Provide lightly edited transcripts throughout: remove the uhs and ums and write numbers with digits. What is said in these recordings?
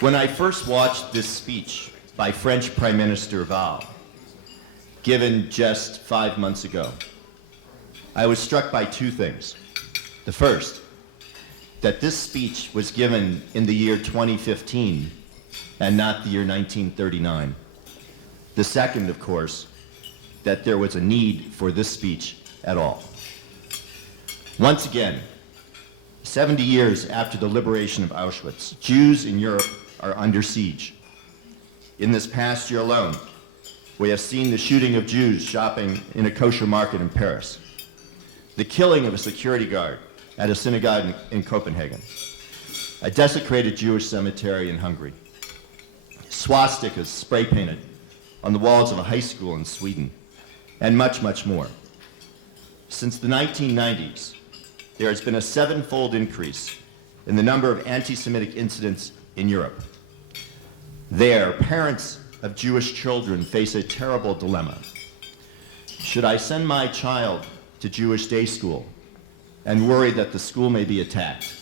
When I first watched this speech by French Prime Minister Valls, given just 5 months ago, I was struck by two things. The first, that this speech was given in the year 2015 and not the year 1939. The second, of course, that there was a need for this speech at all. Once again, 70 years after the liberation of Auschwitz, Jews in Europe are under siege. In this past year alone, we have seen the shooting of Jews shopping in a kosher market in Paris, the killing of a security guard at a synagogue in Copenhagen, a desecrated Jewish cemetery in Hungary, swastikas spray-painted on the walls of a high school in Sweden, and much, much more. Since the 1990s, there has been a seven-fold increase in the number of anti-Semitic incidents in Europe. There, parents of Jewish children face a terrible dilemma. Should I send my child to Jewish day school and worry that the school may be attacked?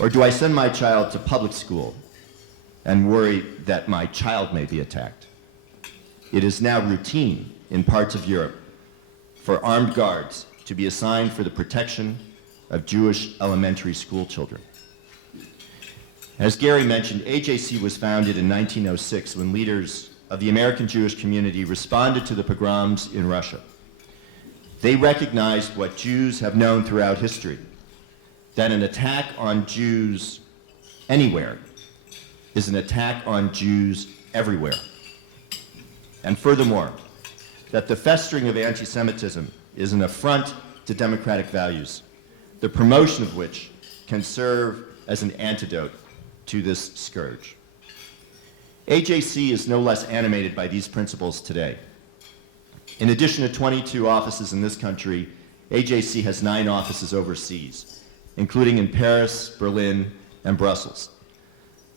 Or do I send my child to public school and worry that my child may be attacked? It is now routine in parts of Europe for armed guards to be assigned for the protection of Jewish elementary school children. As Gary mentioned, AJC was founded in 1906 when leaders of the American Jewish community responded to the pogroms in Russia. They recognized what Jews have known throughout history, that an attack on Jews anywhere is an attack on Jews everywhere. And furthermore, that the festering of anti-Semitism is an affront to democratic values, the promotion of which can serve as an antidote to this scourge. AJC is no less animated by these principles today. In addition to 22 offices in this country, AJC has 9 offices overseas, including in Paris, Berlin, and Brussels.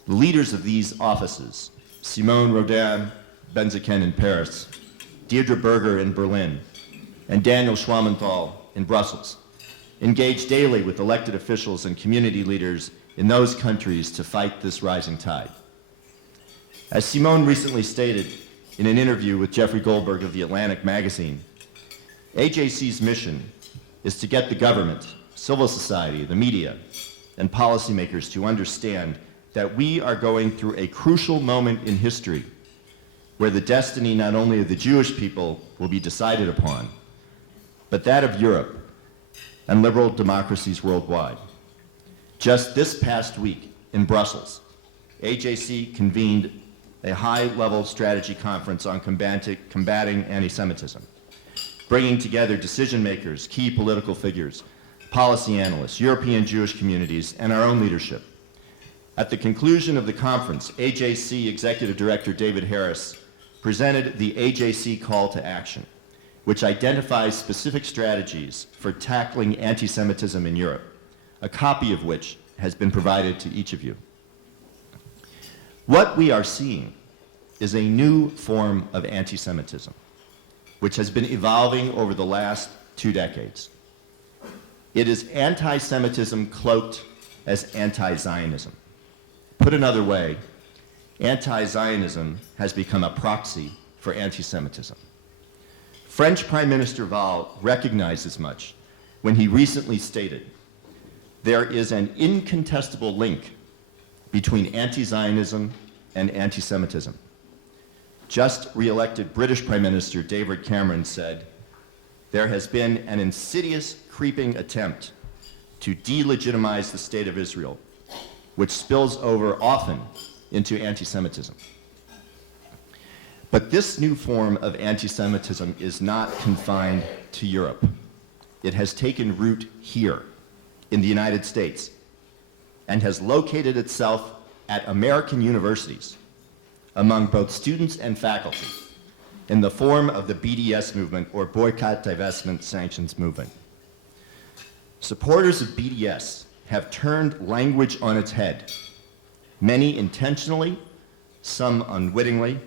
The leaders of these offices, Simone Rodin Benzaken in Paris, Deirdre Berger in Berlin, and Daniel Schwamenthal in Brussels, engage daily with elected officials and community leaders in those countries to fight this rising tide. As Simone recently stated in an interview with Jeffrey Goldberg of The Atlantic magazine, AJC's mission is to get the government, civil society, the media, and policymakers to understand that we are going through a crucial moment in history where the destiny not only of the Jewish people will be decided upon, but that of Europe and liberal democracies worldwide. Just this past week in Brussels, AJC convened a high-level strategy conference on combating anti-Semitism, bringing together decision-makers, key political figures, policy analysts, European Jewish communities, and our own leadership. At the conclusion of the conference, AJC Executive Director David Harris presented the AJC Call to Action, which identifies specific strategies for tackling anti-Semitism in Europe, a copy of which has been provided to each of you. What we are seeing is a new form of anti-Semitism, which has been evolving over the last 2 decades. It is anti-Semitism cloaked as anti-Zionism. Put another way, anti-Zionism has become a proxy for anti-Semitism. French Prime Minister Valls recognized as much when he recently stated, "There is an incontestable link between anti-Zionism and anti-Semitism." Just re-elected British Prime Minister David Cameron said, "There has been an insidious creeping attempt to delegitimize the state of Israel, which spills over often into anti-Semitism." But this new form of anti-Semitism is not confined to Europe. It has taken root here in the United States and has located itself at American universities among both students and faculty in the form of the BDS movement, or Boycott, Divestment, Sanctions movement. Supporters of BDS have turned language on its head, many intentionally, some unwittingly,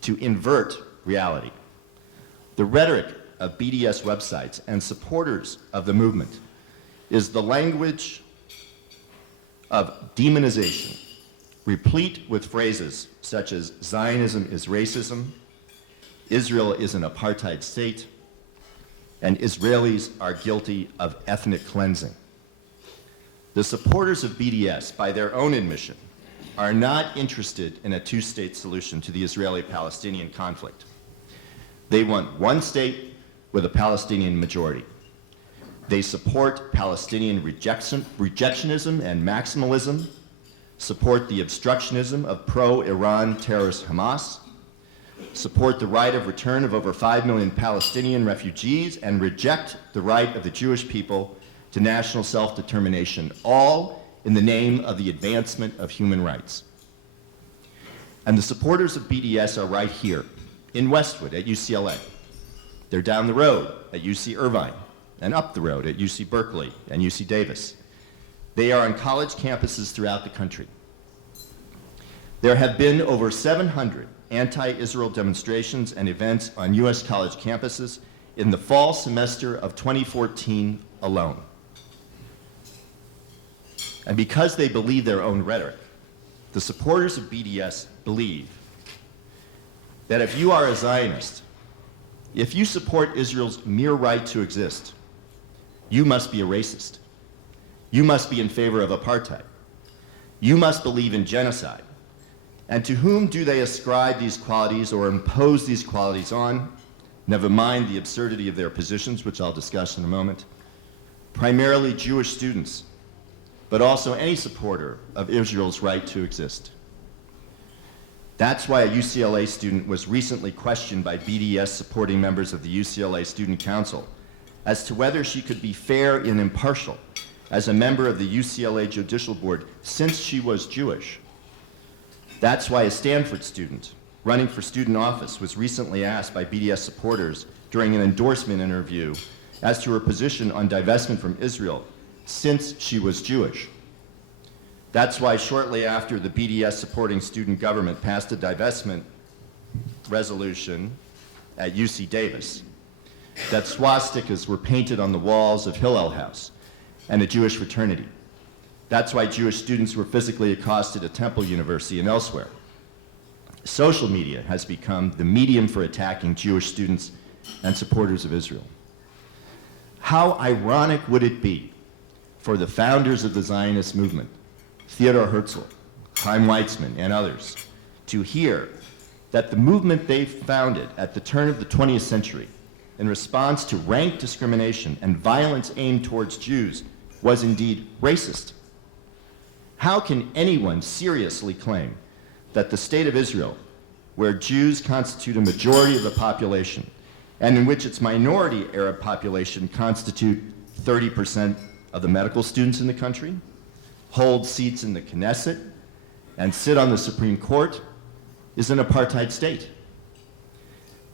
to invert reality. The rhetoric of BDS websites and supporters of the movement is the language of demonization, replete with phrases such as Zionism is racism, Israel is an apartheid state, and Israelis are guilty of ethnic cleansing. The supporters of BDS, by their own admission, are not interested in a two-state solution to the Israeli-Palestinian conflict. They want one state with a Palestinian majority. They support Palestinian rejectionism and maximalism, support the obstructionism of pro-Iran terrorist Hamas, support the right of return of over 5 million Palestinian refugees, and reject the right of the Jewish people to national self-determination, all in the name of the advancement of human rights. And the supporters of BDS are right here, in Westwood at UCLA. They're down the road at UC Irvine, and up the road at UC Berkeley and UC Davis. They are on college campuses throughout the country. There have been over 700 anti-Israel demonstrations and events on US college campuses in the fall semester of 2014 alone. And because they believe their own rhetoric, the supporters of BDS believe that if you are a Zionist, if you support Israel's mere right to exist, you must be a racist. You must be in favor of apartheid. You must believe in genocide. And to whom do they ascribe these qualities or impose these qualities on? Never mind the absurdity of their positions, which I'll discuss in a moment. Primarily Jewish students, but also any supporter of Israel's right to exist. That's why a UCLA student was recently questioned by BDS supporting members of the UCLA Student Council as to whether she could be fair and impartial as a member of the UCLA Judicial Board since she was Jewish. That's why a Stanford student running for student office was recently asked by BDS supporters during an endorsement interview as to her position on divestment from Israel since she was Jewish. That's why shortly after the BDS supporting student government passed a divestment resolution at UC Davis, that swastikas were painted on the walls of Hillel House and a Jewish fraternity. That's why Jewish students were physically accosted at Temple University and elsewhere. Social media has become the medium for attacking Jewish students and supporters of Israel. How ironic would it be for the founders of the Zionist movement, Theodor Herzl, Chaim Weizmann, and others, to hear that the movement they founded at the turn of the 20th century in response to rank discrimination and violence aimed towards Jews was indeed racist? How can anyone seriously claim that the state of Israel, where Jews constitute a majority of the population, and in which its minority Arab population constitute 30% of the medical students in the country, hold seats in the Knesset, and sit on the Supreme Court, is an apartheid state?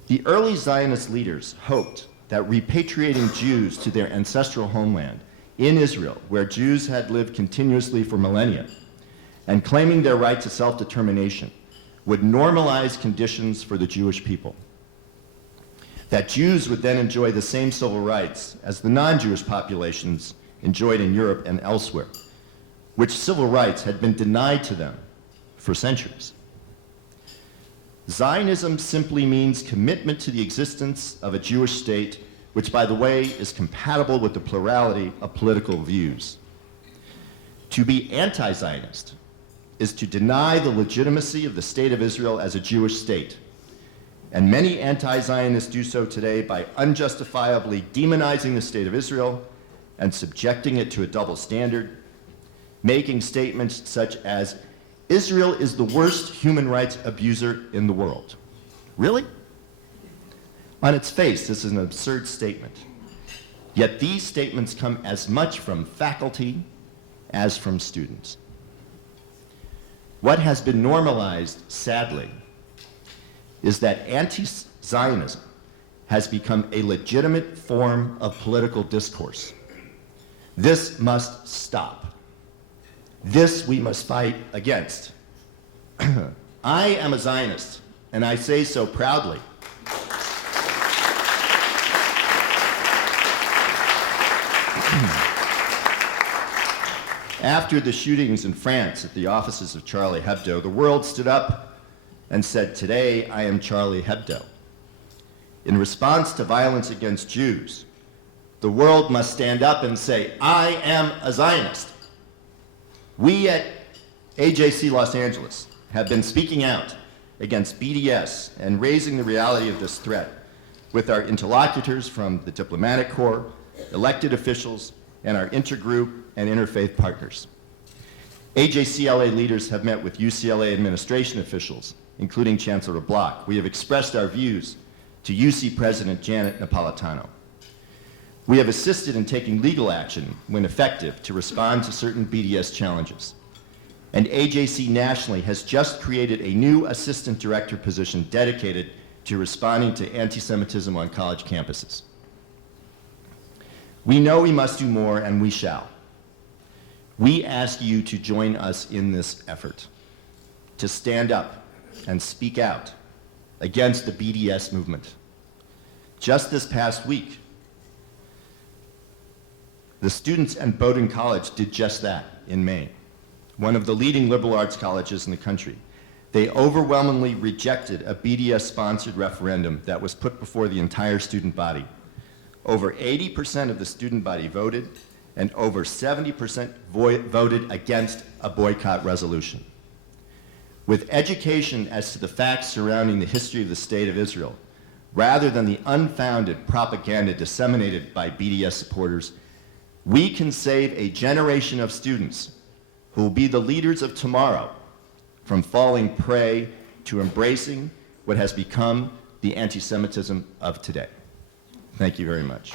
The early Zionist leaders hoped that repatriating Jews to their ancestral homeland in Israel, where Jews had lived continuously for millennia, and claiming their right to self-determination, would normalize conditions for the Jewish people. That Jews would then enjoy the same civil rights as the non-Jewish populations enjoyed in Europe and elsewhere, which civil rights had been denied to them for centuries. Zionism simply means commitment to the existence of a Jewish state, which, by the way, is compatible with the plurality of political views. To be anti-Zionist is to deny the legitimacy of the state of Israel as a Jewish state. And many anti-Zionists do so today by unjustifiably demonizing the state of Israel and subjecting it to a double standard, making statements such as, Israel is the worst human rights abuser in the world. Really? On its face, this is an absurd statement. Yet these statements come as much from faculty as from students. What has been normalized, sadly, is that anti-Zionism has become a legitimate form of political discourse. This must stop. This we must fight against. I am a Zionist, and I say so proudly. After the shootings in France at the offices of Charlie Hebdo, the world stood up and said, "Today I am Charlie Hebdo." In response to violence against Jews, the world must stand up and say, "I am a Zionist." We at AJC Los Angeles have been speaking out against BDS and raising the reality of this threat with our interlocutors from the diplomatic corps, elected officials, and our intergroup and interfaith partners. AJCLA leaders have met with UCLA administration officials, including Chancellor Block. We have expressed our views to UC President Janet Napolitano. We have assisted in taking legal action when effective to respond to certain BDS challenges. And AJC nationally has just created a new assistant director position dedicated to responding to anti-Semitism on college campuses. We know we must do more, and we shall. We ask you to join us in this effort, to stand up and speak out against the BDS movement. Just this past week, the students at Bowdoin College did just that in Maine, one of the leading liberal arts colleges in the country. They overwhelmingly rejected a BDS-sponsored referendum that was put before the entire student body. Over 80% of the student body voted, and over 70% voted against a boycott resolution. With education as to the facts surrounding the history of the State of Israel, rather than the unfounded propaganda disseminated by BDS supporters, we can save a generation of students who will be the leaders of tomorrow from falling prey to embracing what has become the anti-Semitism of today. Thank you very much.